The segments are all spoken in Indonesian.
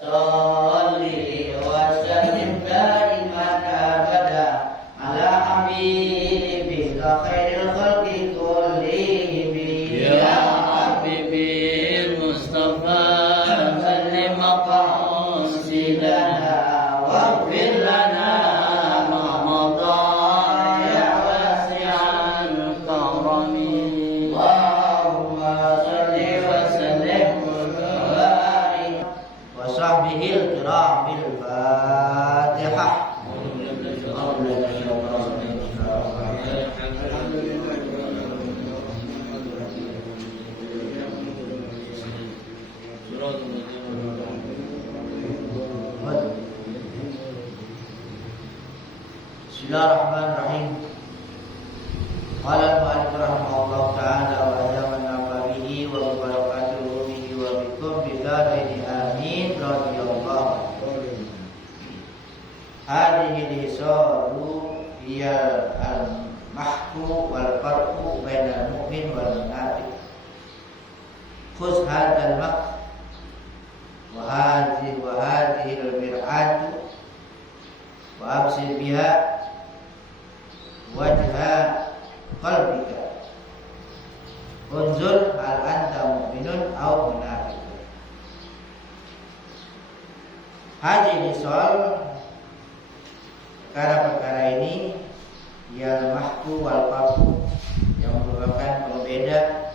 Sholli wa sallim daiman abada ala habibika khairil khalqi kullihim. Ya Habibi Mustafa sallim maqasidana waghfir lana Ramadan ya wasi'al karami. Allahumma sholli wa sallim wa barik wa sahbihil kiramil Fatihah. Bismillahirrahmanirrahim. Qala al-mu'allif rahimahullah ta'ala wa azaman bihi wa bi barakati ruhihi wa bikum bidaraini amin radhiyallahu. Hadhihi lisaru hiya al-mahku wal farqu bainal mu'min wal munafiq. Khudh hadzal maq wa hadhihi al-mir'atu wa absir biha wajha qalbika. Unzur hal anta mu'minun aw munafiqun. Hadhihi soal perkara ini ya mahku wal farqu, yang merupakan pembeda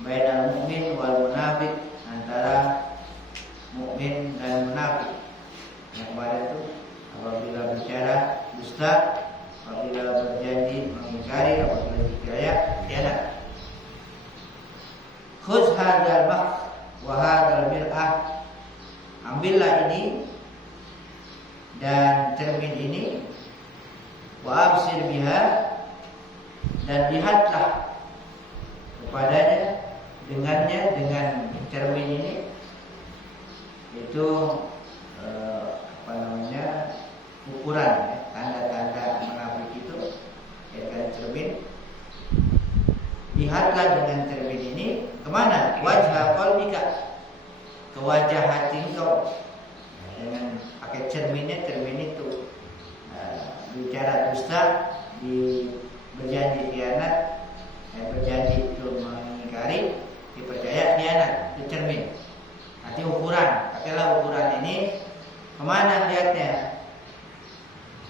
bainal mukmin wal munafik, antara mukmin dan munafik. Yang kemarin itu apabila bicara dusta, apabila berjanji mengingkari, apabila dikaya khianat. Khudh hadzal maq wa hadzal mir'ah. Ambillah ini dan cermin ini, wa absir biha, dan lihatlah kepadanya, dengannya, dengan cermin ini. Itu ukuran ya, tanda-tanda munafik itu dengan cermin. Lihatlah dengan cermin ini kemana? Wajah qalbika, ke wajah hati engkau. Dengan pakai cermin itu bicara dusta, berjanji khianat, berjanji itu mengingkari, dipercaya khianat, itu cermin. Nanti ukuran, pakailah ukuran ini kemana lihatnya?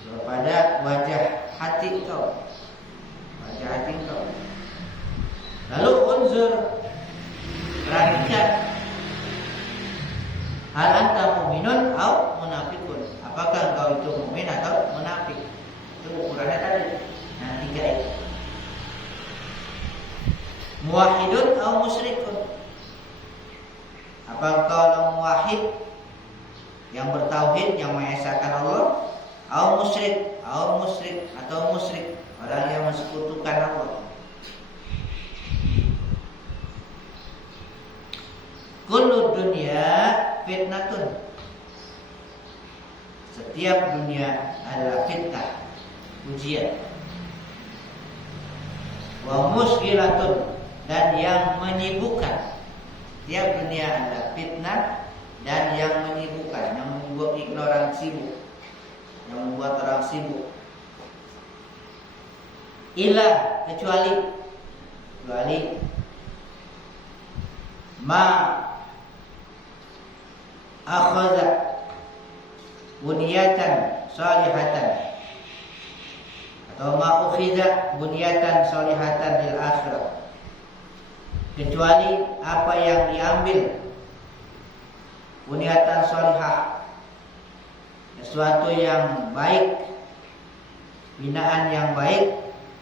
Kepada wajah hati engkau, wajah hati engkau. Lalu unzur, perhatikan, hal anta mu'minun aw munafiqun. Apakah engkau itu mukmin atau munafik? Itu ukurannya tadi. Nah, 3 itu. Muwahhidun aw musyrikun. Apakah engkau muwahhid, yang bertauhid, yang mengesahkan Allah, atau musyrik, atau musyrik, orang yang mensekutukan Allah. Kullu dunya fitnatun. Setiap dunia adalah fitnah, ujian. Wa musghilatun, dan yang menyibukkan. Setiap dunia adalah fitnah dan yang menyibukkan, yang membuat orang sibuk, yang membuat orang sibuk. Illa, kecuali ma akhadha bunyatan salihatan, atau ma ukhidha bunyatan salihatan lil akhirah. Kecuali apa yang diambil bunyatan salihah, sesuatu yang baik, binaan yang baik,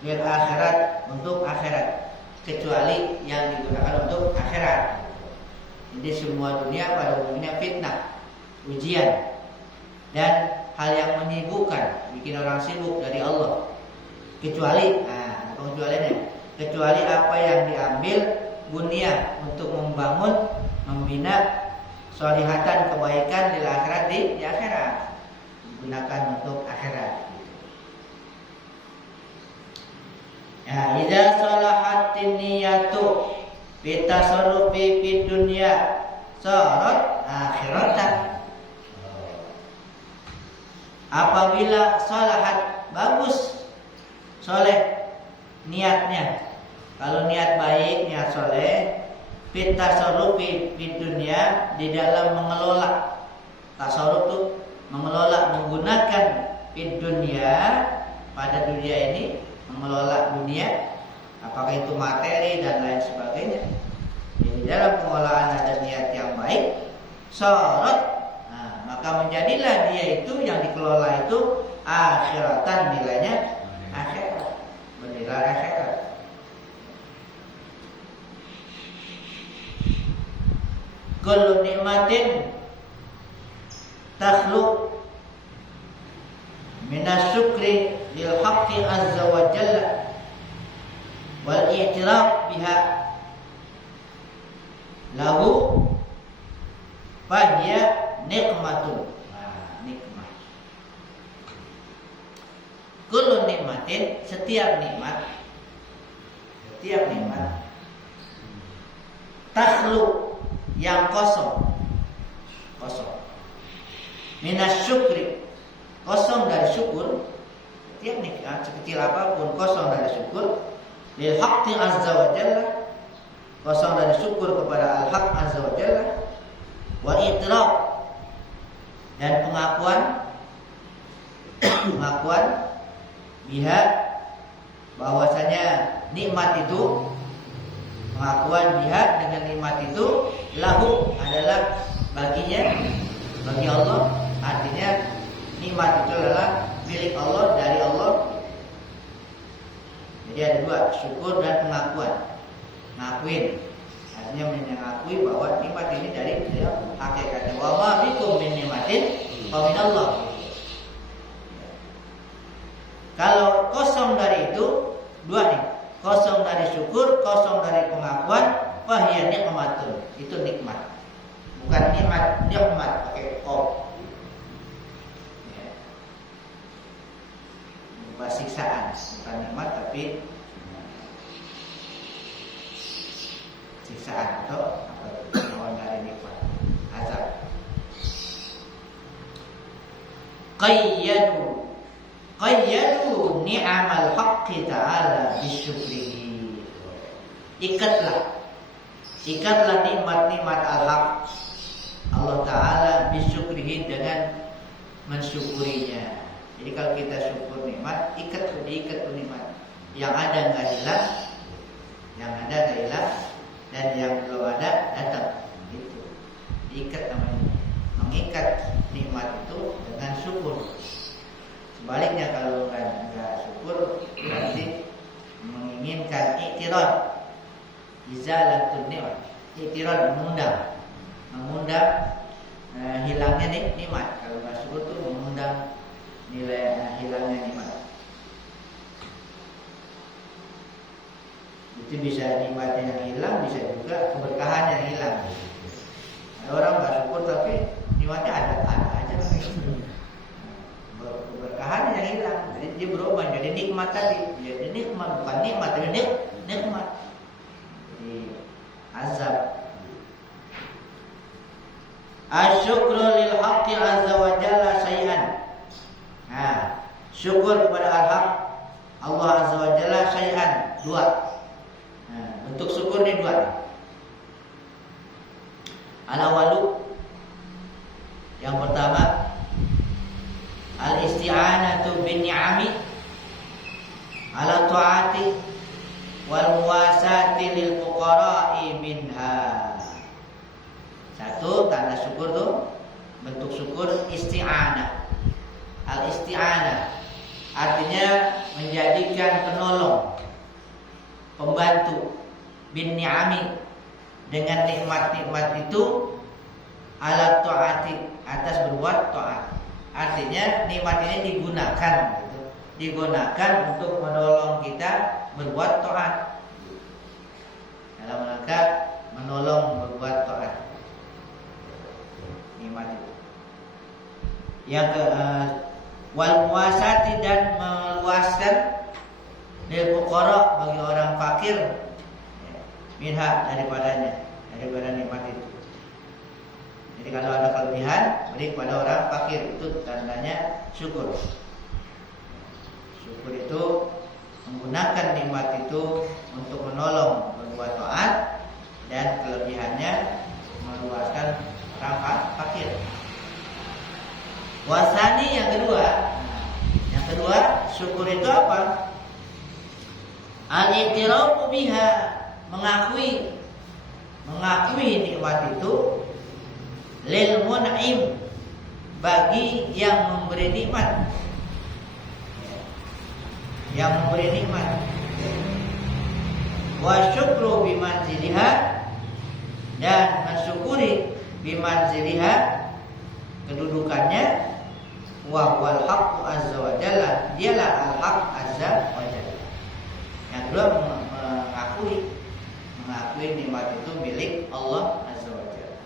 lil akhirat, untuk akhirat, kecuali yang digunakan untuk akhirat. Jadi semua dunia pada umumnya fitnah, ujian, dan hal yang menyibukkan, bikin orang sibuk dari Allah. Kecuali, kecuali apa yang diambil bunya, untuk membangun, membina solihatan, kebaikan di akhirat, di akhirat, digunakan untuk akhirat. Ya, idza salahatin niyatu bitasarrufi fid dunya sarat akhiratan. apabila salahat, bagus, soleh niatnya. Kalau niat baik, niat soleh, fit tasarrufi di dunia, di dalam mengelola. Tasarruf itu mengelola, menggunakan di dunia, pada dunia ini, mengelola dunia, apakah itu materi dan lain sebagainya. Jadi dalam pengelolaan ada niat yang baik, sorot, maka menjadilah dia itu yang dikelola itu akhiratan, nilainya akhirat, bernilai akhirat. Kullu nikmatin takhluq minas syukri lil haqqi azza wa jalla wal i'tiraf biha lahu fahiya nikmatun. Nikmat. Kullu nikmatin, setiap nikmat takhluq, yang kosong minas syukri, kosong dari syukur. Setiap nikmat sekecil apapun kosong dari syukur, lil haqqi azza wa jalla, kosong dari syukur kepada al-haq azza wa jalla, wa itiraf, dan pengakuan biha, bahwasanya nikmat itu, pengakuan biha dengan nikmat itu, lahu, adalah baginya, bagi Allah. Artinya nikmat itu adalah milik Allah, dari Allah. Jadi ada dua, syukur dan pengakuan. Ngakuin, artinya mengakui bahwa nikmat ini dari hakikatnya. Wa ma bikum min nikmatin fa minallah. Kalau kosong dari itu, dua nih, kosong dari syukur, kosong dari pengakuan, fahiya nikmatun, itu nikmat. Bukan nikmat pakai o. Bukan siksaan, bukan nikmat tapi siksaan atau lawan dari nikmat, azab. Qayyadu ni'amal haqqi ta'ala bisyukrihi. Ikatlah nikmat-nikmat al-haq Allah Ta'ala bisyukrihi, dengan mensyukurinya. Jadi kalau kita syukur nikmat, diikat nikmat. Yang ada nggak hilang, dan yang belum ada datang. Itu diikat namanya, mengikat nikmat itu dengan syukur. Sebaliknya kalau nggak syukur, berarti menginginkan iktirad, izalatun nikmat. Iktirad mengundang hilangnya nikmat. Kalau nggak syukur tuh mengundang nilai hilangnya nikmat. Itu bisa nikmatnya yang hilang, bisa juga keberkahan yang hilang. Ada orang nggak syukur tapi nikmatnya ada aja. Keberkahan yang hilang, jadi dia berubah jadi nikmat tadi. Jadi nikmat, bukan nikmat tapi nikmat. Jadi azab. Asyukru lil haqqi azza wa jalla syai'an. Syukur kepada al-haq Allah azza wa jalla syai'an, dua. Bentuk syukur ini dua. Al-awalu, yang pertama, al-isti'anatu bin ni'ami ala ta'ati wal muwasati lil fuqara'i minha. Satu, tanda syukur tuh, bentuk syukur isti'anah. Al-isti'anah artinya menjadikan penolong, pembantu, bin ni'ami, dengan nikmat-nikmat itu, ala ta'ati, atas berbuat ta'at. Artinya nikmat ini digunakan untuk menolong kita berbuat taat, dalam rangka menolong berbuat taat. Nikmat itu. Yang ke wal muasati, dan meluaskan lil fuqara, bagi orang fakir, minha, daripada nikmat itu. Jadi kalau ada kelebihan beri kepada orang fakir. Itu tandanya syukur. Syukur itu menggunakan nikmat itu untuk menolong berbuat taat, dan kelebihannya meluaskan orang fakir. Wasani yang kedua, syukur itu apa? Al-i'tirafu biha, mengakui nikmat itu, lil mun'im, bagi yang memberi nikmat. Wa syukru bimanziliha, dan mensyukuri bimanziliha, kedudukannya. Wa huwal haqqu azza wa jalla, dialah al-haq azza wa jalla. Yang kedua, mengakui nikmat itu milik Allah azza wa jalla.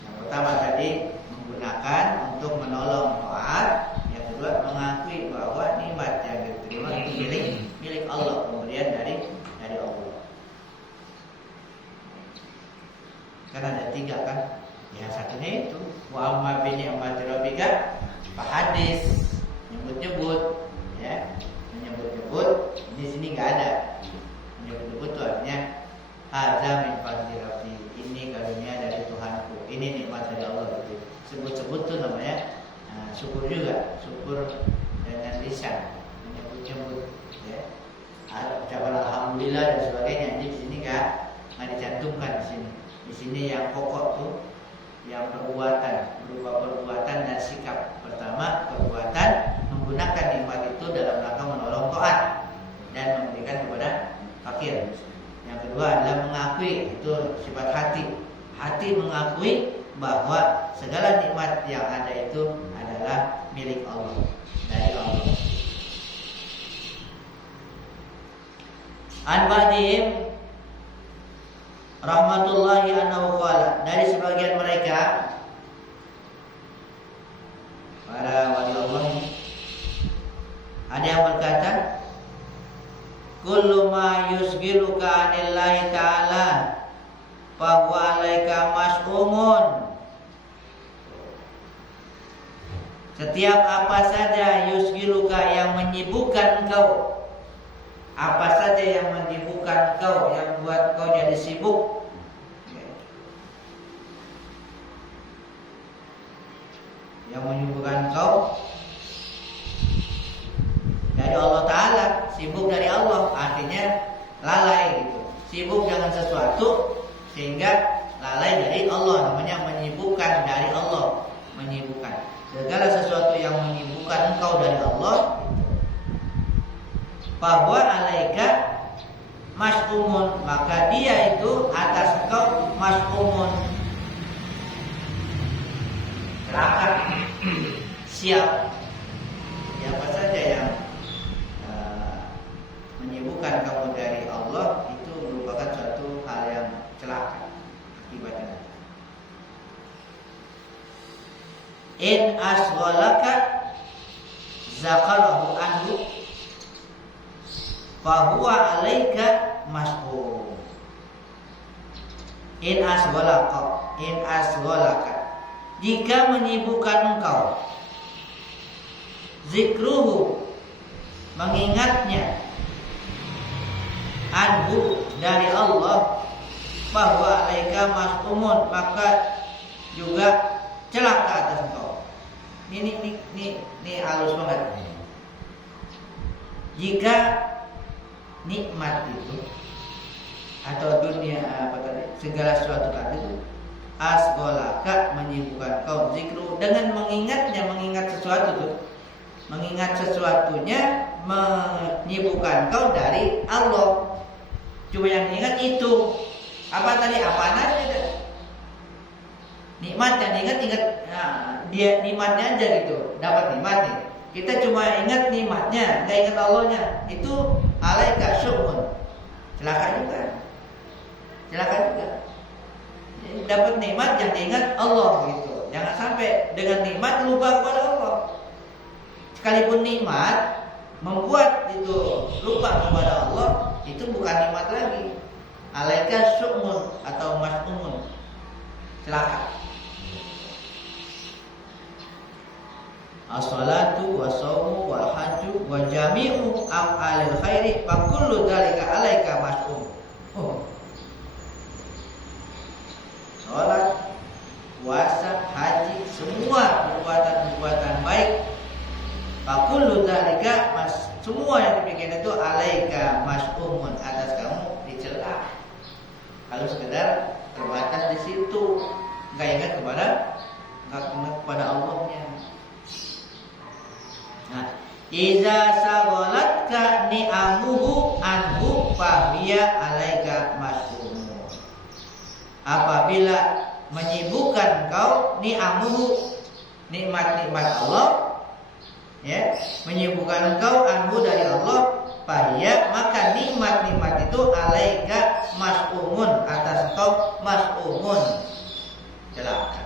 Yang pertama tadi menggunakan untuk menolong taat. Yang kedua, mengakui bahwa nikmat yang diterima itu milik Allah, pemberian dari Allah. Kan ada 3 kan? Yang satunya itu wa amma bi ni'mati rabbika fa hadis, menyebut-nyebut ya. Menyebut-nyebut di sini enggak ada. Menyebut-nyebut itu artinya hadza min fadli rabbi, ini karunia dari Tuhanku, ini nikmat dari Allah itu. Sebut-sebut itu namanya syukur juga, syukur dengan lisan, menyebut-nyebut ya. Ucapan alhamdulillah dan sebagainya. Di sini enggak dicantumkan di sini. Di sini yang pokok tuh yang perbuatan, berupa perbuatan dan sikap. Pertama, perbuatan menggunakan nikmat itu dalam rangka menolong taat dan memberikan kepada fakir. Yang kedua adalah mengakui, itu sifat hati. Hati mengakui bahwa segala nikmat yang ada itu adalah milik Allah, dari Allah. An-Badihim rahmatullahi anhu qala, dari sebagian mereka para wali Allah ada yang berkata, kullu ma yusghiluka anillahi ta'ala fa huwa 'alaika mas'umun. Setiap apa saja yusghiluka, yang menyibukkan engkau, apa saja yang menyibukkan kau, yang buat kau jadi sibuk, yang menyibukkan kau dari Allah Ta'ala, sibuk dari Allah, artinya lalai gitu. Sibuk dengan sesuatu sehingga lalai dari Allah, namanya menyibukkan dari Allah. Menyibukkan segala sesuatu yang menyibukkan engkau dari Allah, bahwa alaika mas'umun, maka dia itu atas engkau mas'umun, celaka, siap. Siapa saja yang menyibukkan kamu dari Allah, itu merupakan suatu hal yang celaka akibatnya. In asghalaka zakalahu anhu fahuwa alaika mas'ul. In asghalaka, jika menyibukkan engkau, zikruhu, mengingatnya, anhu, dari Allah, fahuwa alaika mas'umun, maka juga celaka atas engkau. Ini halus banget. Jika nikmat itu atau dunia segala sesuatu tadi itu asgholaka, menyibukkan kau, zikru, dengan mengingatnya, mengingat sesuatu tuh, mengingat sesuatunya menyibukkan kau dari Allah. Cuma yang diingat itu apa tadi, apa aja, nikmat yang diingat, dia nikmatnya aja gitu, dapat nikmat nih. Kita cuma ingat nikmatnya, nggak ingat Allahnya, itu alaika syu'un, celaka juga. Dapat nikmat yang diingat Allah gitu. Jangan sampai dengan nikmat lupa kepada Allah. Sekalipun nikmat membuat itu lupa kepada Allah, itu bukan nikmat lagi. Alaika syu'un atau mas'umun, celaka. as-salatu wa shaumu wal hajju wa jami'u af'alil khairi fa kullu dzalika 'alaika mas'um. Oh. Salat, puasa, haji, semua perbuatan-perbuatan baik fa kullu dzalika semua yang demikian itu 'alaika mas'umun, atas kamu dicela. Kalau sekedar terbatas di situ, enggak ingat kepada Allahnya. Nah, iza sagolatka ni'amuhu anhu fahiya 'alaika mas'umun. Apabila menyibukkan kau ni'amuhu, nikmat-nikmat Allah, ya, menyibukkan engkau anhu dari Allah, fahiya, maka nikmat-nikmat itu 'alaika mas'umun, atas engkau mas'umun, celaka.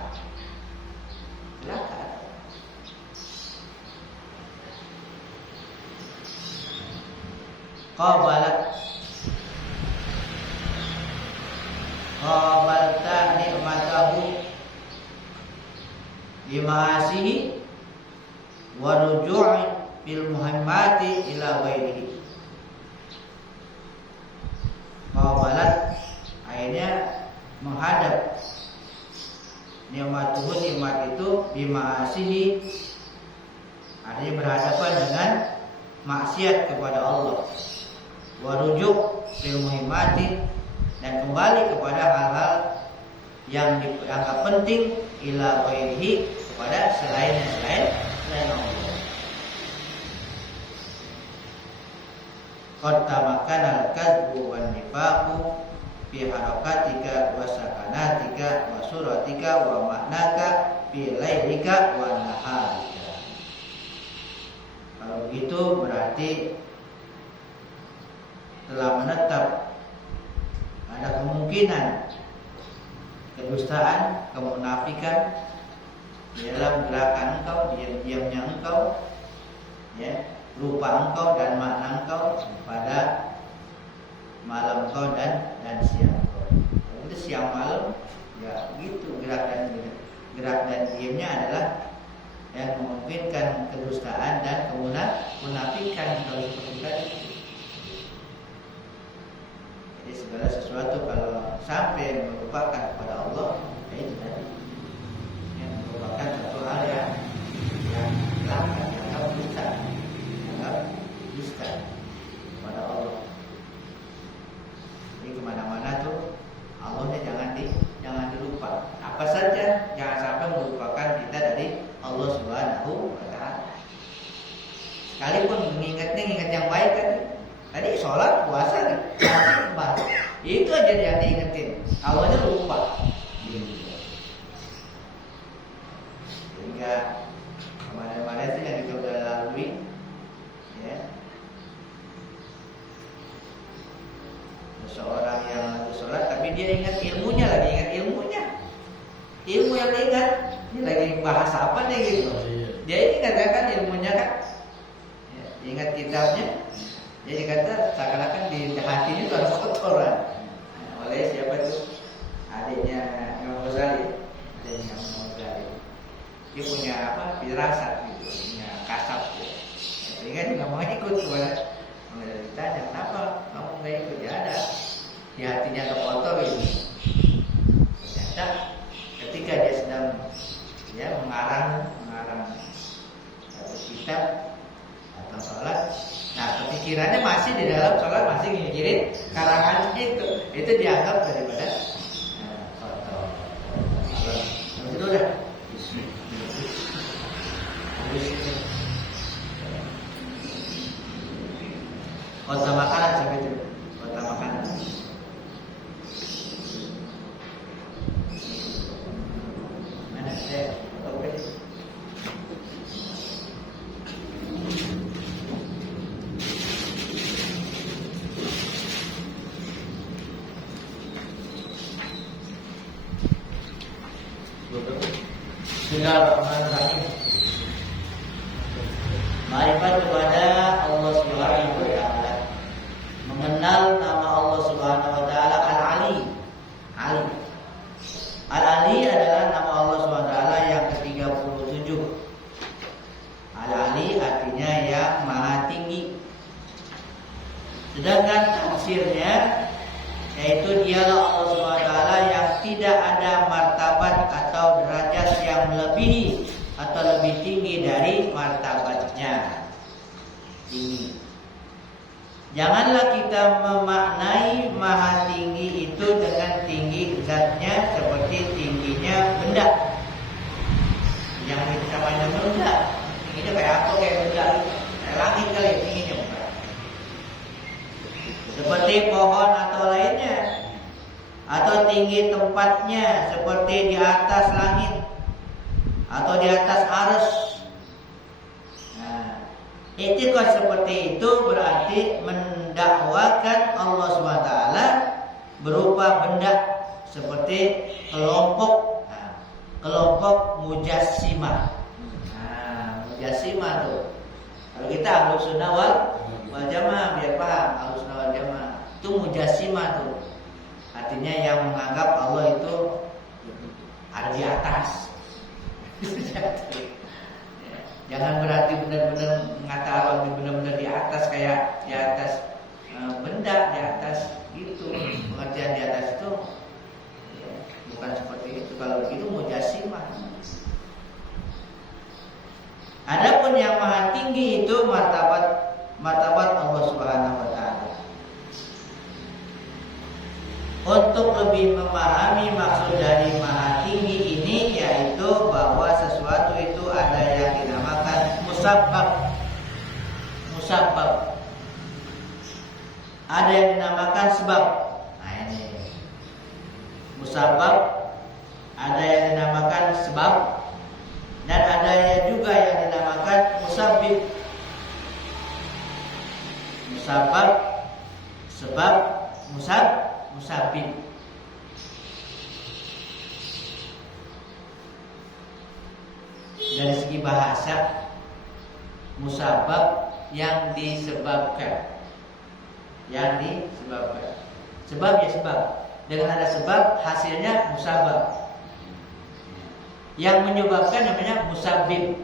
Qabalta ni'matahu bima'asihi wa ruju'i bil muhammati ila ghairihi. Qabalat akhirnya menghadap nikmatuhu, nikmat itu bima'asihi, artinya berhadapan dengan maksiat kepada Allah, warujuk fil muhimmati, dan kembali kepada hal-hal yang dianggap penting, ila ghairihi, kepada selain Allah. Qad tamakkana al-kadhbu wan nifaqu fi harakatika wa sakanatika wa suratika wa ma'naka fi lailika wa naharika. Kalau begitu berarti telah menetap ada kemungkinan kedustaan, kemunafikan di dalam gerakan engkau, diam-diamnya engkau, ya, rupa engkau dan makna engkau pada malam engkau dan siang engkau. Kalau itu siang malam, ya begitu gerak dan diamnya adalah yang memungkinkan kedustaan dan kemunafikan. Kalau seperti tadi, jadi segala sesuatu kalau sampai merupakan kepada Allah, ya itu tadi, yang merupakan satu hal yang dilakukan, dianggap dusta kepada Allah. Jadi kemana-mana tuh Allahnya jangan dilupa. Apa saja jangan sampai melupakan kita dari Allah Subhanahu wa Ta'ala. Sekalipun ingat yang baik kan. Tadi sholat, puasa, kan? Itu aja yang diingetin. Allahnya lupa. Sehingga kemarin-kemarin itu yang kita udah lalui, ya. Seseorang yang lagi sholat, tapi dia ingat ilmunya, ilmu yang diingat. Dia lagi bahas apa nih gitu. Dia ingat kan ilmunya kan, ya, ingat kitabnya. Jadi kata seakan-akan di hatinya itu ada kotoran. Oleh siapa itu? Adiknya Imam Ghazali. Dia punya apa? Firasat gitu, punya kasab gitu. Sehingga dia nggak mau ikut kepada. Ditanya, kenapa kamu nggak ikut? Ya ada di hatinya ada kotor gitu. Ternyata ketika dia sedang mengarang satu kitab atau sholat, nah pikirannya masih di dalam sholat, masih mikirin karangan itu dianggap daripada kotor. Itu udah kota makanan sampai itu, kota makanan. Mana saya? Oke. Bismillahirrahmanirrahim. Ma'rifat kepada Allah Subhanahu wa Ta'ala, mengenal nama Allah Subhanahu wa Ta'ala Al-Ali. Al-Ali adalah nama Allah Subhanahu wa Ta'ala yang ke-37. yang melebihi atau lebih tinggi dari martabatnya. Tinggi. Janganlah kita memaknai maha tinggi itu dengan tinggi zatnya seperti tingginya benda. Jangan kita samain dengan benda. Tingginya kayak apa, kayak benda, kayak langit kali tingginya bukan. Seperti pohon atau lainnya, atau tinggi tempatnya seperti di atas langit atau di atas arus. Nah, etikad seperti itu berarti mendakwakan Allah SWT berupa benda seperti kelompok kelompok mujassimah. Nah, mujassimah tuh. Kalau kita Ahlus Sunnah wal Jamaah biar paham, Ahlus Sunnah wal Jamaah itu mujassimah tuh. Artinya yang menganggap Allah itu ada di atas. Jangan berarti benar-benar mengata Allah benar-benar di atas kayak di atas benda, di atas gitu. Pengertian di atas itu ya, bukan seperti itu. Kalau begitu mujassimah. Adapun yang maha tinggi itu martabat Allah Subhanahu wa taala. Untuk lebih memahami maksud dari maha tinggi ini, yaitu bahwa sesuatu itu ada yang dinamakan musabbab. Ada yang dinamakan sebab. Nah ini musabbab, ada yang dinamakan sebab, dan ada juga yang dinamakan musabbib. Musabbab, sebab, musabbib. Dari segi bahasa, musabbab yang disebabkan. Sebab ya sebab. Dengan ada sebab hasilnya musabbab. Yang menyebabkan namanya musabbib.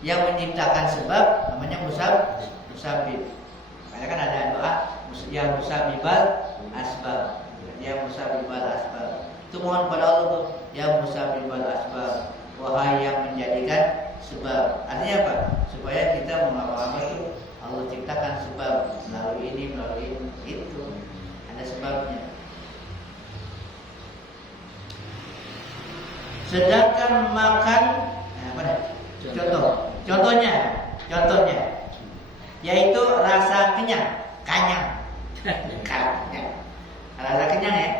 Yang menciptakan sebab namanya musabbib. Makanya kan ada doa ya musabbibal asbab. Ya musabbibal asbab. Itu mohon pada Allah tuh, ya musabbibal asbab. Wahai yang menjadikan sebab. Artinya apa? Supaya kita mau apa itu Allah ciptakan sebab melalui ini, melalui itu. Ada sebabnya. Sedangkan makan, contohnya, yaitu rasa kenyang. Rasa kenyang ya,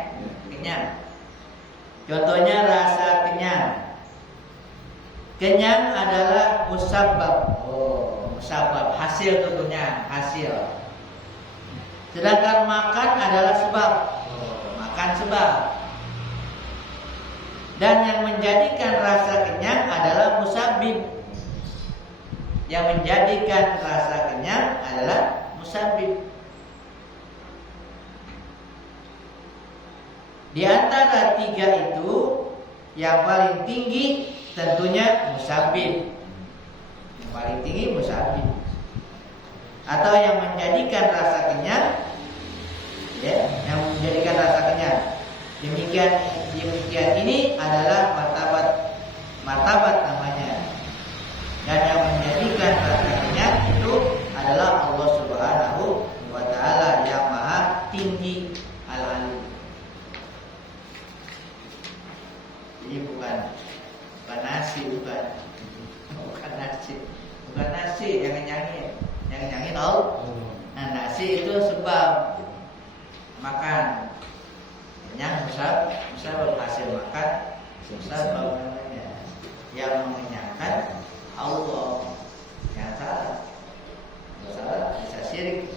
kenyang. Contohnya rasa kenyang. Kenyang adalah musabbab. Musabbab hasil tentunya, hasil. Sedangkan makan adalah sebab. Makan sebab. Dan yang menjadikan rasa kenyang adalah musabbib. Yang menjadikan rasa kenyang adalah musabbib. Di antara tiga itu, yang paling tinggi tentunya musabbib. Yang paling tinggi musabbib. Atau yang menjadikan rasa kenyang, ya, yang menjadikan rasa kenyang. Demikian ini adalah martabat namanya. Dan yang menjadikan rasa kenyang itu adalah Allah Subhanahu wa taala yang maha tinggi al-alim. Jadi bukan nasi, bukan nasi yang ngenyangin Allah. Nah, nasi itu sebab makan. Kenyang musabab hasil makan, musabab namanya. Yang mengenyangkan Allah. Yang salah bisa syirik.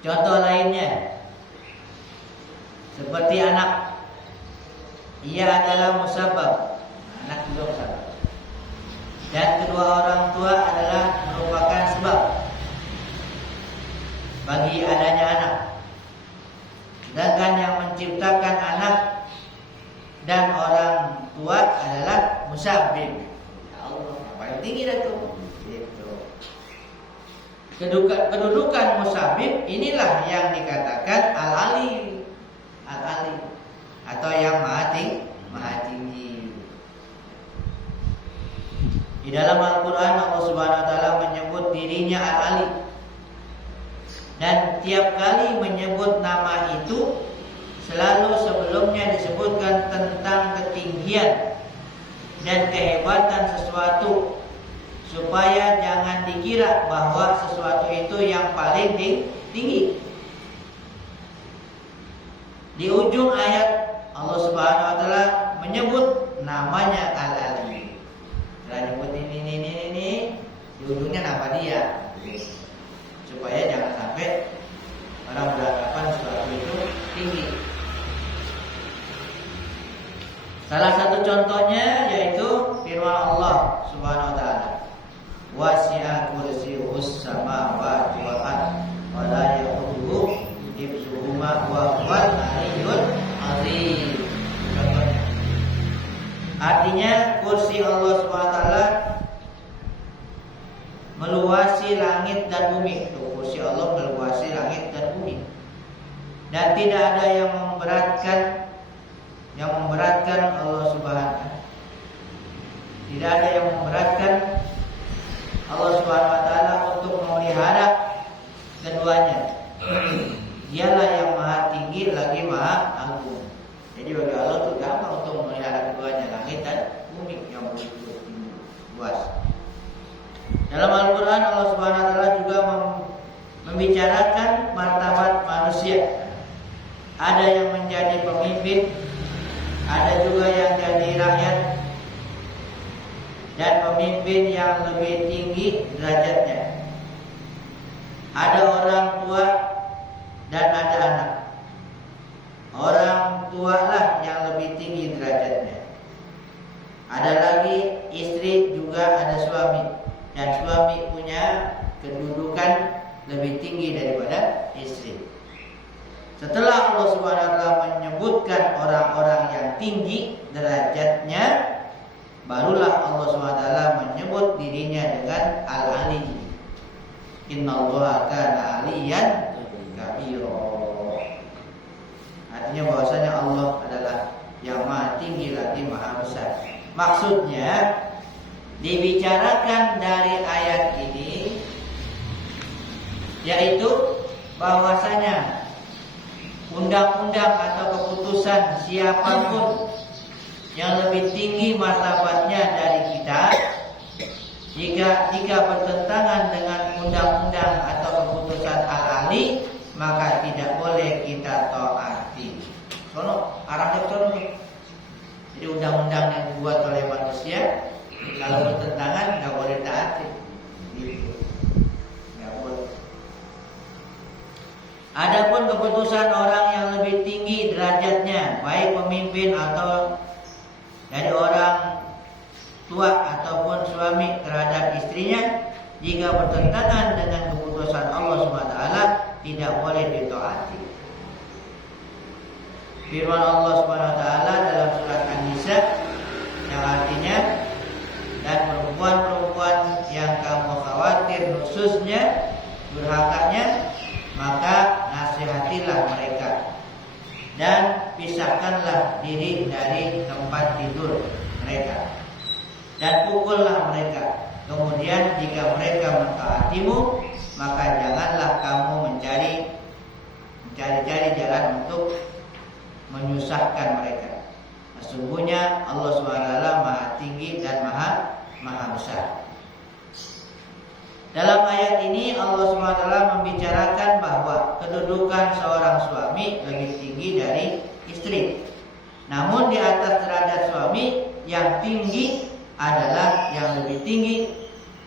Contoh lainnya seperti anak, ia adalah musabab. Anak juga musabab. Dan kedua orang tua adalah merupakan sebab bagi adanya anak. Sedangkan yang menciptakan anak dan orang tua adalah musabbib. Ya Allah, yang paling tinggi dah tuh. Gitu. Kedudukan musabbib inilah yang dikatakan al-alim. selalu sebelumnya disebutkan tentang ketinggian dan kehebatan sesuatu, supaya jangan dikira bahwa sesuatu itu yang paling tinggi. Di ujung ayat Allah Subhanahu wa taala menyebut namanya Al-Alim. Setelah nyebut ini, di ujungnya nama dia. Supaya jangan sampai orang beranggapan sesuatu itu tinggi. Salah satu contohnya yaitu firman Allah Subhanahu wa taala, wasi'a kursiyyuhus samawati wal ardh wa la yaquduhu hifdzuhuma wa huwal aliyyul azim. Contohnya, artinya kursi Allah Subhanahu wa taala meluasi langit dan bumi. Kursi Allah meluasi langit dan bumi, dan tidak ada yang memberatkan Allah Subhanahu. Tidak ada yang memberatkan Allah Subhanahu wa taala untuk memelihara keduanya. Dialah yang maha tinggi lagi maha agung. Jadi bagi Allah itu gampang untuk memelihara keduanya, langit dan bumi yang begitu luas. Dalam Al-Quran Allah Subhanahu wa taala juga membicarakan martabat manusia. Ada yang menjadi pemimpin, ada juga yang jadi rakyat, dan pemimpin yang lebih tinggi derajatnya. Ada orang tua dan ada anak. Orang tua lah yang lebih tinggi derajatnya. Ada lagi istri, juga ada suami, dan suami punya kedudukan lebih tinggi daripada istri. Setelah Allah Subhanahu wa taala menyebutkan orang-orang yang tinggi derajatnya, barulah Allah Subhanahu wa taala menyebut dirinya dengan Al-Ali. Innallaha kana aliyan kabira. Artinya bahwasanya Allah adalah yang maha tinggi lagi maha besar. Maksudnya dibicarakan dari ayat ini yaitu bahwasanya undang-undang atau keputusan siapapun yang lebih tinggi martabatnya dari kita, jika bertentangan dengan undang-undang atau keputusan Al-Ali, maka tidak boleh kita taati. Sono arahnya sono. Jadi undang-undang yang dibuat oleh manusia kalau bertentangan nggak boleh taati. Gitu. Nggak boleh. Adapun keputusan orang yang lebih tinggi derajatnya, baik pemimpin atau dari orang tua ataupun suami terhadap istrinya, jika bertentangan dengan keputusan Allah SWT, tidak boleh ditaati. Firman Allah SWT dalam surat An-Nisa yang artinya, dan perempuan-perempuan yang kamu khawatir khususnya durhakanya, maka nasihatilah mereka dan pisahkanlah diri dari tempat tidur mereka dan pukullah mereka. Kemudian jika mereka mentaatimu, maka janganlah kamu mencari-cari jalan untuk menyusahkan mereka. Sesungguhnya Allah SWT maha tinggi dan maha besar. Dalam ayat ini Allah SWT membicarakan bahwa kedudukan seorang suami lebih tinggi dari istri. Namun di atas derajat suami yang tinggi adalah yang lebih tinggi,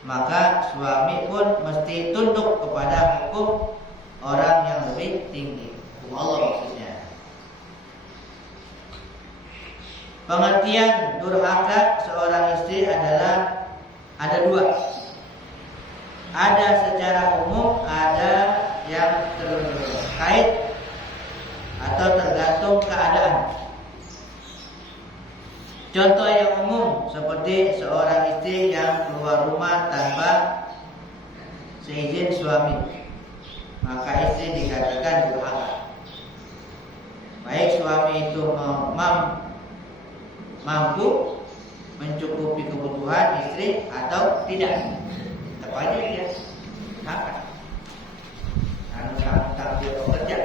maka suami pun mesti tunduk kepada hukum orang yang lebih tinggi, hukum Allah maksudnya. Pengertian durhaka seorang istri adalah ada dua. Ada secara umum, ada yang terkait atau tergantung keadaan. Contoh yang umum seperti seorang istri yang keluar rumah tanpa seizin suami, maka istri dikatakan durhaka. Baik suami itu mampu mencukupi kebutuhan istri atau tidak, tetap aja dia durhaka. Karena dia bekerja,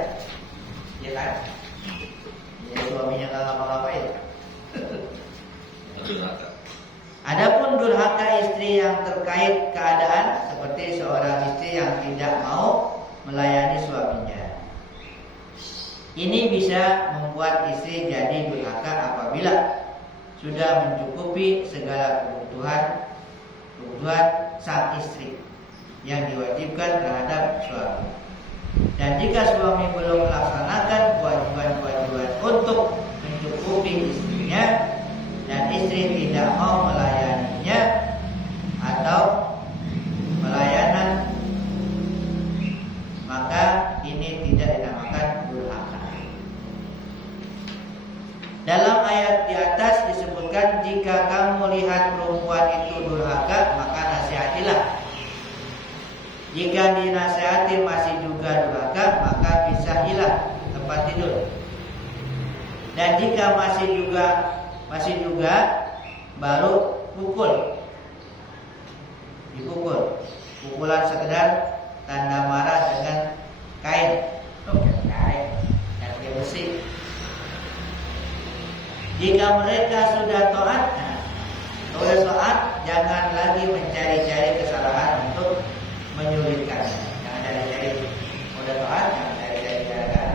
ya kan? suaminya nggak ngapa-ngapain. Adapun durhaka istri yang terkait keadaan seperti seorang istri yang tidak mau melayani suaminya. Ini bisa membuat istri jadi durhaka apabila sudah mencukupi segala kebutuhan sang istri yang diwajibkan terhadap suami. Dan jika suami belum melaksanakan kewajiban-kewajiban untuk mencukupi istrinya dan istri tidak mau melayaninya atau pelayanan, maka ini tidak dinamakan durhaka. Dalam ayat di atas disebutkan jika kamu lihat perempuan itu durhaka, maka nasihatilah. Jika dinasihati masih juga durhaka, maka pisahilah tempat tidur. Dan jika masih juga baru pukul. Dipukul. Pukulan sekedar tanda marah dengan kain. Kain dan besi. Jika mereka sudah taat, jangan lagi mencari-cari kesalahan untuk menyulitkan. Jangan cari-cari. Udah taat, jangan cari-cari kesalahan.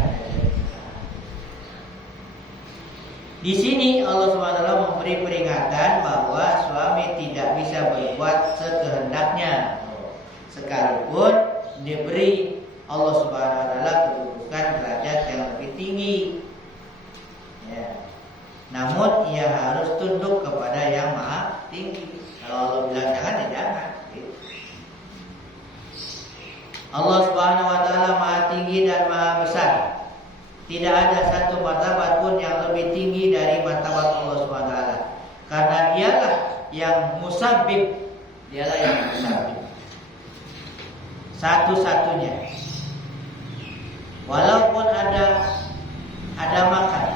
Di sini Allah SWT memberi peringatan bahwa suami tidak bisa berbuat sekehendaknya, sekalipun diberi Allah SWT kedudukan derajat yang lebih tinggi. Ya. Namun ia harus tunduk kepada yang maha tinggi. Kalau Allah bilang jangan, ya jangan. Allah Subhanahu wa taala maha tinggi dan maha besar. Tidak ada satu martabat pun yang lebih tinggi dari martabat Allah Subhanahu wa taala. Karena dialah yang musabbib, dialah yang musabbib. Satu-satunya. Walaupun ada makan,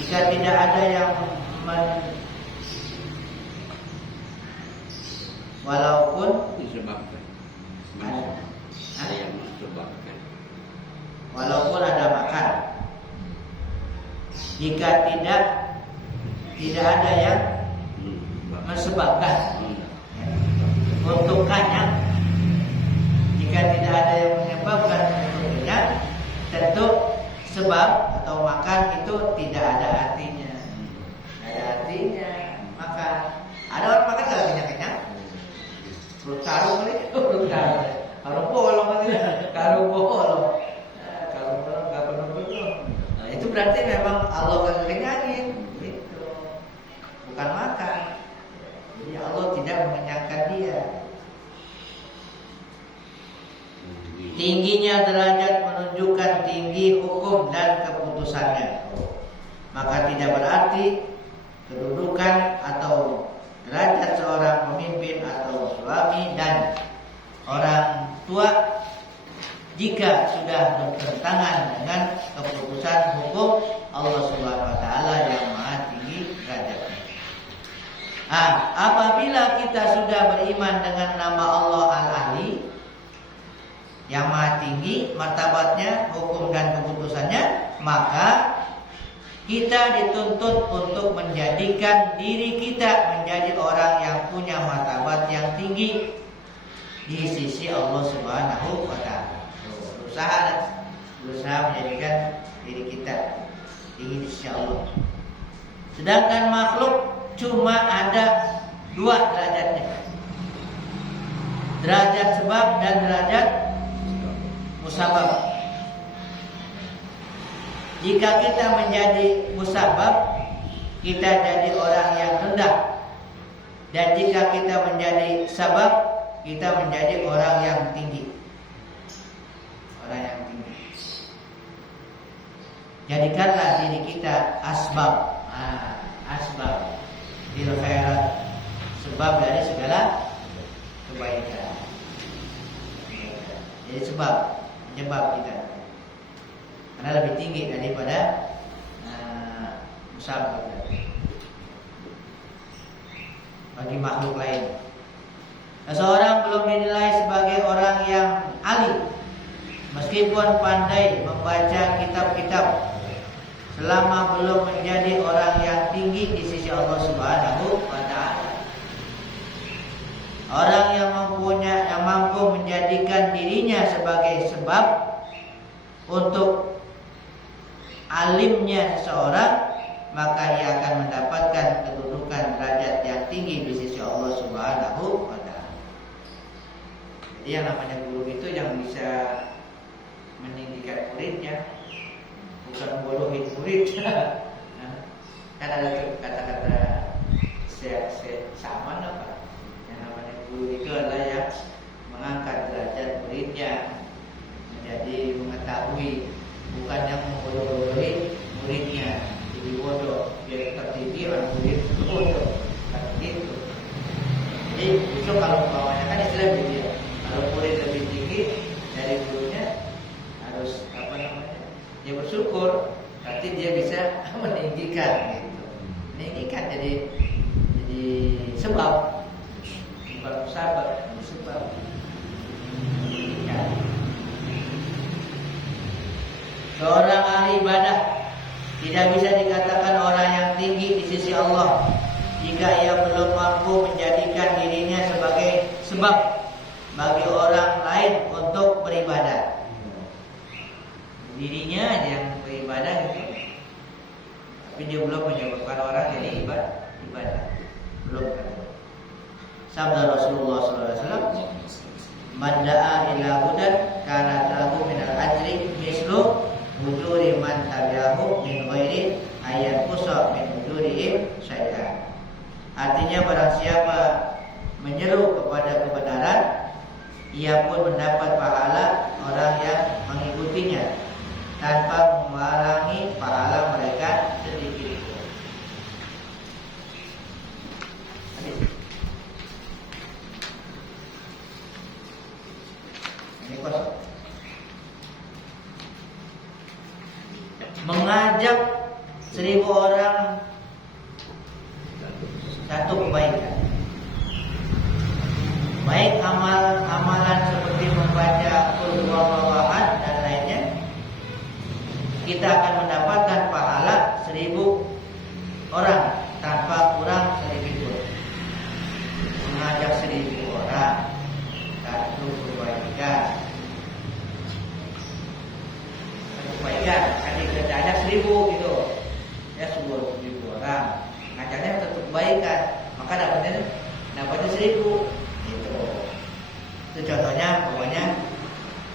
jika tidak ada yang walaupun disebabkan ada yang disebabkan, walaupun ada makan, jika tidak ada yang mensebabkan untuk kenyang, jika tidak ada yang menyebabkan untuk kenyang, tentu sebab atau makan itu tidak ada artinya. Tidak ada artinya. Maka ada orang makan kalau kenyang-kenyang. Perut karung kali, perut karung. Karung bolong kali, karung bolong. Karung bolong nggak penuh-penuh. Nah, itu berarti memang Allah nggak kenyangin. Gitu. Bukan makan. Jadi Allah tidak mengenyangkan dia. Tingginya derajat menunjukkan tinggi hukum dan keputusannya. Maka tidak berarti kedudukan atau derajat seorang pemimpin atau suami dan orang tua jika sudah bertentangan dengan keputusan hukum Allah Subhanahu wa taala yang maha tinggi derajatnya. Apabila kita sudah beriman dengan nama Allah Al-Ahli yang maha tinggi martabatnya, hukum dan keputusannya, maka kita dituntut untuk menjadikan diri kita menjadi orang yang punya martabat yang tinggi di sisi Allah Subhanahu wa taala. Berusaha menjadikan diri kita tinggi di sisi Allah. Sedangkan makhluk cuma ada dua derajatnya. Derajat sebab dan derajat musabab. Jika kita menjadi musabab, kita jadi orang yang rendah. Dan jika kita menjadi sabab, kita menjadi orang yang tinggi. Orang yang tinggi. Jadikanlah diri kita asbab. Asbab lil khairat, sebab dari segala kebaikan. Jadi sebab, penyebab kita. Karena lebih tinggi daripada musabab bagi makhluk lain. Seseorang belum dinilai sebagai orang yang alim meskipun pandai membaca kitab-kitab selama belum menjadi orang yang tinggi di sisi Allah Subhanahu wa taala. Orang yang mampu menjadikan dirinya sebagai sebab untuk alimnya seseorang, maka ia akan mendapatkan kedudukan derajat yang tinggi di sisi Allah Subhanahu wa taala. Jadi yang namanya guru itu yang bisa meninggikan muridnya, bukan bodohin murid. Kan ada kata-kata sama apa? Yang namanya guru itu adalah yang mengangkat derajat muridnya menjadi mengetahui, bukan yang membodoh-bodohin muridnya. Jadi bodoh biar tertinggi orang murid bodoh, kan gitu. Jadi itu kalau bawahnya kan istilah begitu. Kalau murid lebih tinggi dari gurunya harus apa namanya? Dia bersyukur, berarti dia bisa meninggikan gitu. Meninggikan jadi sebab, bukan musabab, jadi sebab. Ya. Seorang ahli ibadah tidak bisa dikatakan orang yang tinggi di sisi Allah jika ia belum mampu menjadikan dirinya sebagai sebab bagi orang lain untuk beribadah. Dirinya yang beribadah gitu, tapi dia belum menyebabkan orang jadi ibadah. Belum. Sabda Rasulullah SAW, "Man da'a ila hudan kana lahu min al-ajri mislu ujuri man tabi'ahu min ghairi ayat qusa min ujurihim syai'an." Artinya barang siapa menyeru kepada kebenaran, ia pun mendapat pahala orang yang mengikutinya tanpa mengurangi pahala mereka sedikit pun. Ini kosong. Mengajak 1000 orang satu kebaikan, baik amalan seperti membaca Qul huwallahu ahad dan lainnya, kita akan mendapatkan pahala 1000 orang tanpa kurang sedikit pun. Mengajak 1000 orang satu kebaikan. Kan kita ajak 1000 gitu, ya 10.000 orang, ngajaknya tetap kebaikan, maka dapatnya 1000 gitu. Itu contohnya, pokoknya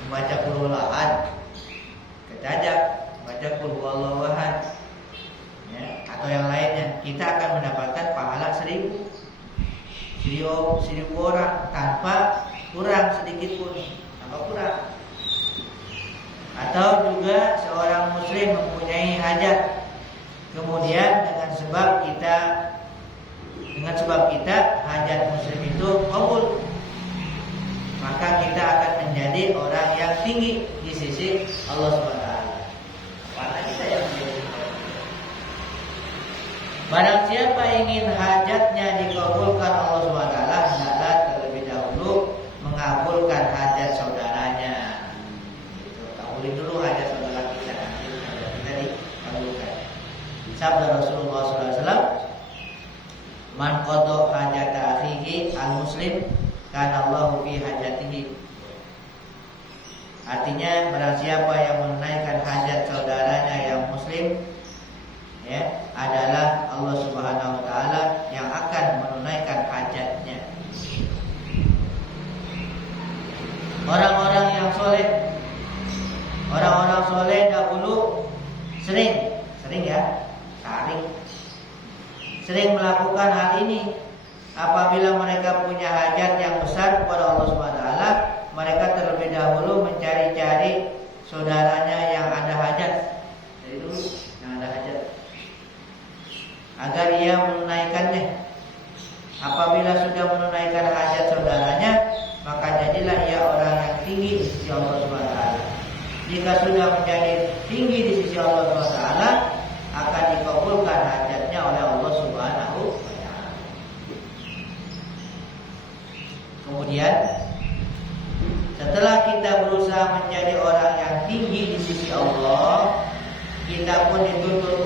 membaca Qul huwallahu ahad, kita ajak baca Qul huwallahu ahad, ya, atau yang lainnya, kita akan mendapatkan pahala 1000 orang tanpa kurang sedikit pun, tanpa kurang. Atau juga seorang muslim mempunyai hajat, kemudian dengan sebab kita hajat muslim itu kabul, maka kita akan menjadi orang yang tinggi di sisi Allah SWT. Karena kita yang menjadi. Barang siapa ingin hajatnya dikabulkan Allah SWT, hendaklah terlebih dahulu mengabulkan hajat saudaranya. Kabulin dulu hajat saudara kita, nanti hajat kita dikabulkan. Sabda Rasulullah SAW, "Man qada hajata akhihi al-muslim kana Allahu fi hajatihi." Artinya barang siapa yang menunaikan hajat saudaranya yang muslim, ya, adalah Allah Subhanahu wa taala yang akan menunaikan hajatnya. Orang-orang yang soleh, orang-orang soleh dahulu sering ya, sering melakukan hal ini. Apabila mereka punya hajat yang besar kepada Allah Subhanahu wa taala, mereka terlebih dahulu mencari-cari saudaranya yang ada hajat. Dari dulu yang ada hajat, agar ia menunaikannya. Apabila sudah menunaikan hajat saudaranya, maka jadilah ia orang yang tinggi di sisi Allah Subhanahu wa taala. Jika sudah menjadi tinggi di sisi Allah Subhanahu wa taala, akan dikabulkan hajatnya oleh Allah Subhanahu wa taala. Kemudian setelah kita berusaha menjadi orang yang tinggi di sisi Allah, kita pun dituntut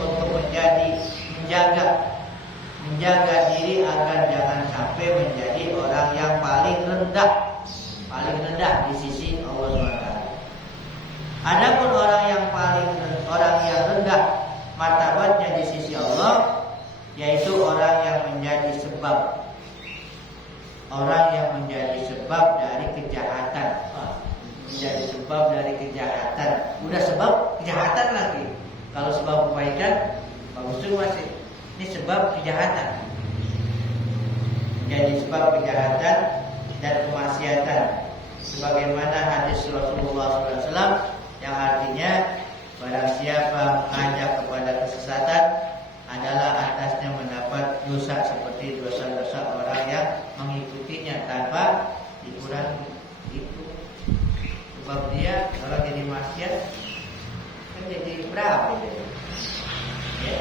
Maksud masih ini sebab kejahatan. Jadi sebab kejahatan dan kemaksiatan. Sebagaimana hadis Rasulullah SAW yang artinya barang siapa mengajak kepada kesesatan adalah atasnya mendapat dosa seperti dosa-dosa orang yang mengikutinya tanpa dikurangi. Itu sebab dia kalau jadi maksiat kan jadi berapa jadi? Ya.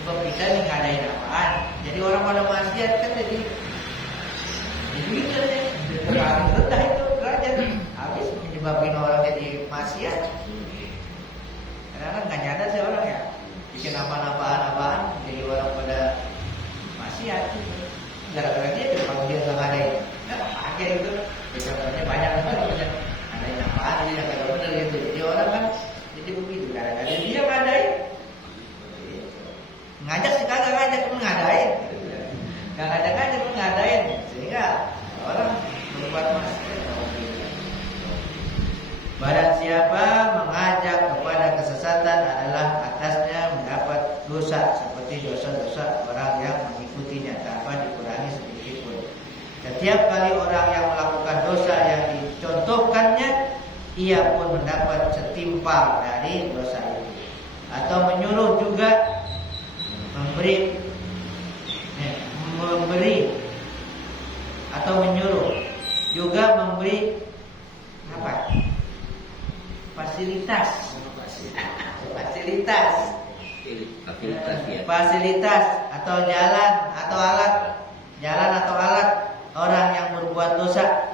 Sebab kita ini ngadain apaan? Jadi orang pada maksiat kan jadi gitu deh. Terlalu rendah itu derajat. Habis menyebabkan orang jadi maksiat. Karena kan nggak nyadar sih orang ya. Bikin apaan-apaan jadi orang pada maksiat. Gara-gara dia kalau dia nggak ngadain, nggak pakai itu. Bicaranya banyak banget. Ngadain apaan dia nggak benar gitu. Jadi orang kan jadi begitu. Gara-gara dia ngadain. Ngajak sih kagak ngajak pun ngadain. Gak ngajak pun ngadain. Sehingga orang berbuat maksiat. Barang siapa mengajak kepada kesesatan adalah atasnya mendapat dosa seperti dosa-dosa orang yang mengikutinya tanpa dikurangi sedikit pun. Setiap kali orang yang melakukan dosa yang dicontohkannya, ia pun mendapat setimpal dari dosa itu. Atau menyuruh juga memberi atau menyuruh juga memberi apa? Fasilitas atau jalan atau alat orang yang berbuat dosa,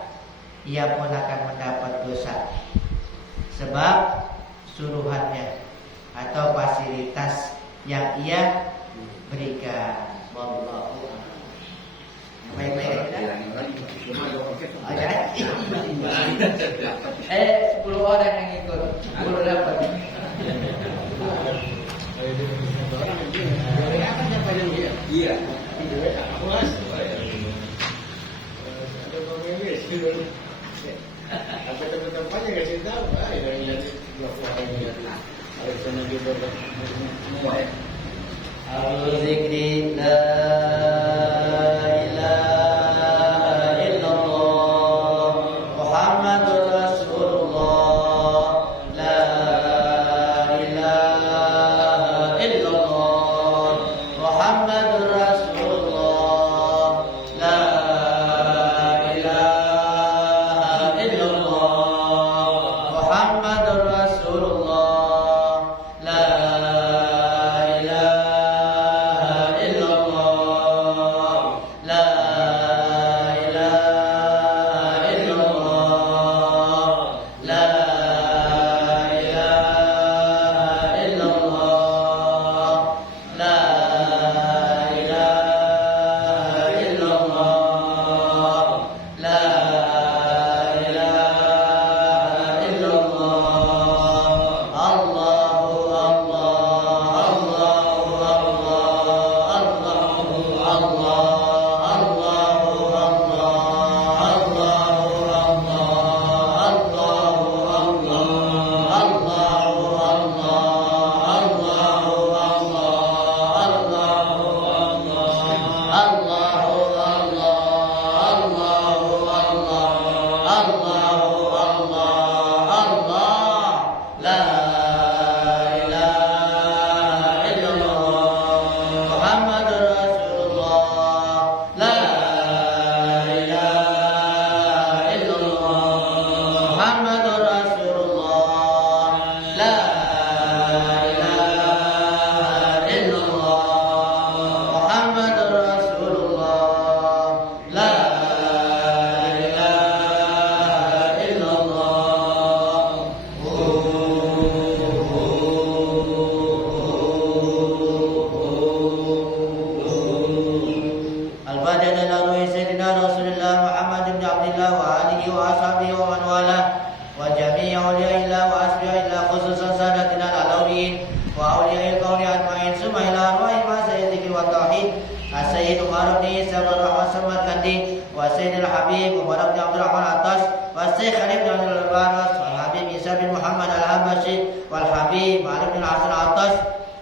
ia pun akan mendapat dosa sebab suruhannya atau fasilitas yang ia berikan. Wallahu a'lam. Baik-baik ya. 10 orang yang ikut, 10 dapat. Iya. Apa tempat-tempatnya kasih tahu, yang lihat blog ini harus juga mulai. Al-zikri la ilaha illallah Muhammadur Rasulullah la ilaha illallah Muhammadur Rasulullah la ilaha illallah Muhammadur Rasulullah la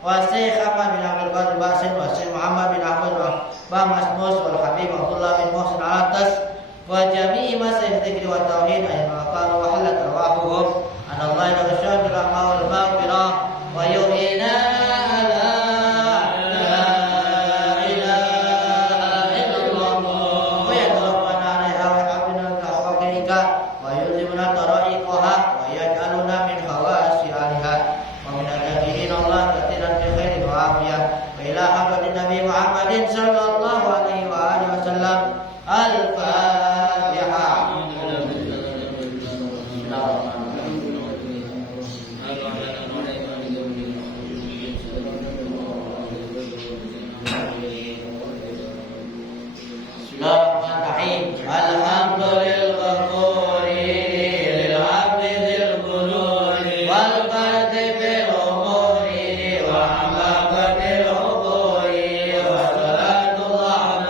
والشيخ أحمد بن عبد القادر باسل والشيخ محمد بن أحمد بن مسموس والحبيب عبد الله بن محسن العطس وجميع مشايخ الذكر والتوحيد أينما كانوا وحلت أرواحهم أن الله يغشاهم بالرحمة والمغفرة ويحيينا على لا إله إلا الله ويتوفانا عليها ويحفظنا بحقائق ويلزمنا طرائقها ويجعلنا من خواص أهلها ومن الذاكرين الله كثيرا بخير وعافية وإلى حضرة النبي محمد صلى الله عليه وآله وسلم الفاتحة. Bismillahirrahmanirrahim. Alhamdulillah lil abdi dzil quluri wal fardi bil umuri wa amaqatil uburi wa salatullah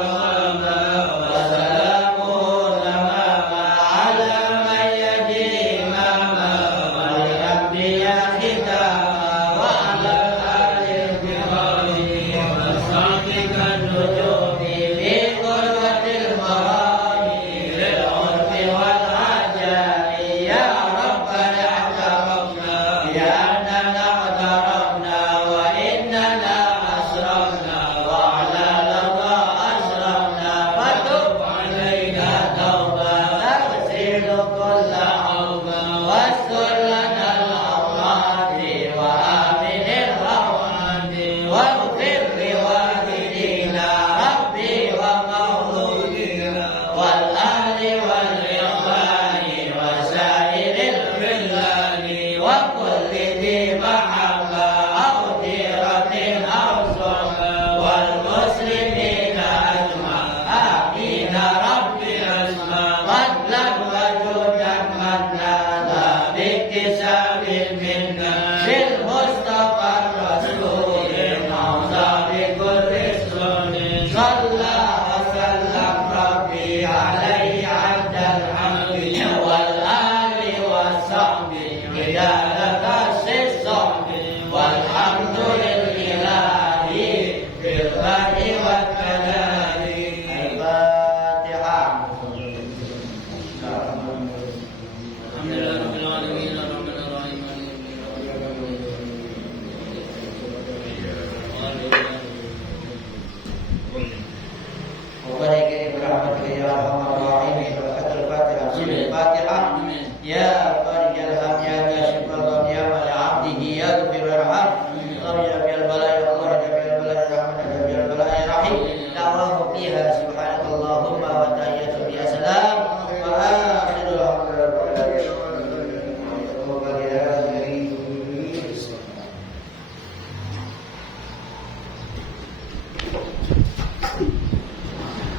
wa salamuhu tamama ala man yaji imama wa li anbiya khitama wa ala alil kirami wa sadiqan nujumi bi qurbatil marami lil urfi wal ajami ya rabbana ahtamna ya annana qadarna wa innana asrafna wa ala lana asrafna fatub alayna tawba taghsil kulla awba wastur lana al-awradi wa amin al-rawadi waghfir li walidina rabbi wa mawludina wal ahli wal ikhwani wa sa'iril khillani wa kulli dhi mahabba aw diratin aw sohba wal muslimina ajma'in rabbi asma fadlan wa judan mannana biktisabil minna bil mustafa rasulil mawza bi kulli sunin salla wa sallam rabbi alaihi abdal hamdi wal ali was sahbi hidayata sisahbi walhamdulillahi bil fadi wat kadari. Al-Fatihah. Alhamdulillah rabbil alamin arrahmanir rahim وبارك برحمتك يا ارحم الراحمين بركة الفاتحة. الفاتحة. يا فارج الهم يا كاشف الغم يا من لعبده يغفر ويرحم. اللهم يا جبر البلاء يا الله يا جبر البلاء يا رحمن يا جبر البلاء يا رحيم. دعواهم فيها سبحانك اللهم